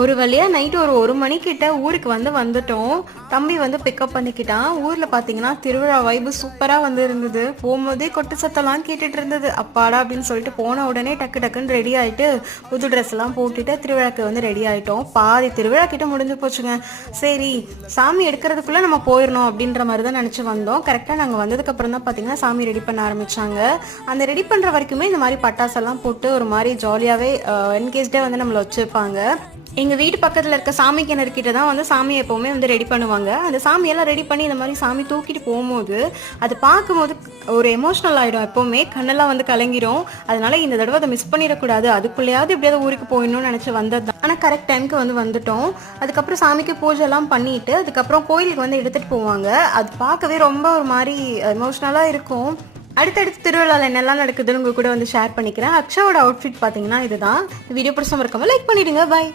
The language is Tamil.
ஒரு வழியா நைட்டு ஒரு மணிக்கிட்ட ஊருக்கு வந்துட்டோம். தம்பி பிக்கப் பண்ணிக்கிட்டான். ஊர்ல பாத்தீங்கன்னா திருவிழா வைபு சூப்பரா இருந்தது. போகும்போதே கொட்டு சத்தம்லாம் கேட்டுட்டு இருந்தது. அப்பாடா அப்படின்னு சொல்லிட்டு போன உடனே டக்கு டக்குன்னு ரெடி ஆயிட்டு புது ட்ரெஸ் எல்லாம் போட்டுட்டு திருவிழாக்கு ரெடி ஆயிட்டோம். பாதி திருவிழா கிட்ட முடிஞ்சு போச்சுங்க. சரி சாமி எடுக்கிறதுக்குள்ள நம்ம போயிடணும் அப்படின்ற மாதிரி தான் நினைச்சு வந்தோம். கரெக்டா நாங்க வந்ததுக்கு அப்புறம் தான் பாத்தீங்கன்னா சாமி ரெடி பண்ண ஆரம்பிச்சாங்க. அந்த ரெடி பண்ற வரைக்குமே இந்த மாதிரி பட்டாசெல்லாம் போட்டு ஒரு மாதிரி ஜாலியாவே என்கேஜ்டே நம்மளை வச்சிருப்பாங்க. எங்க வீட்டு பக்கத்துல இருக்க சாமி கிணறு கிட்ட தான் சாமியை எப்பவுமே ரெடி பண்ணுவாங்க. அந்த சாமியெல்லாம் ரெடி பண்ணி இந்த மாதிரி சாமி தூக்கிட்டு போகும்போது அது பார்க்கும்போது ஒரு எமோஷனல் ஆயிடும். எப்பவுமே கண்ணெல்லாம் கலங்கிடும். அதனால இந்த தடவை அதை மிஸ் பண்ணிடக்கூடாது, அதுக்குள்ளேயாவது எப்படியாவது ஊருக்கு போயிடணும்னு நினைச்சு வந்தது. ஆனா கரெக்ட் டைமுக்கு வந்துட்டோம். அதுக்கப்புறம் சாமிக்கு பூஜை எல்லாம் பண்ணிட்டு அதுக்கப்புறம் கோயிலுக்கு எடுத்துட்டு போவாங்க. அது பார்க்கவே ரொம்ப ஒரு மாதிரி எமோஷனலா இருக்கும். அடுத்தடுத்து திருவிழாவில் என்னெல்லாம் நடக்குதுன்னு உங்க கூட ஷேர் பண்ணிக்கிறேன். அக்ஷாவோட அவுட்ஃபிட் பார்த்தீங்கன்னா இதுதான். வீடியோ பிடிச்ச மறக்காம லைக் பண்ணிடுங்க. பாய்.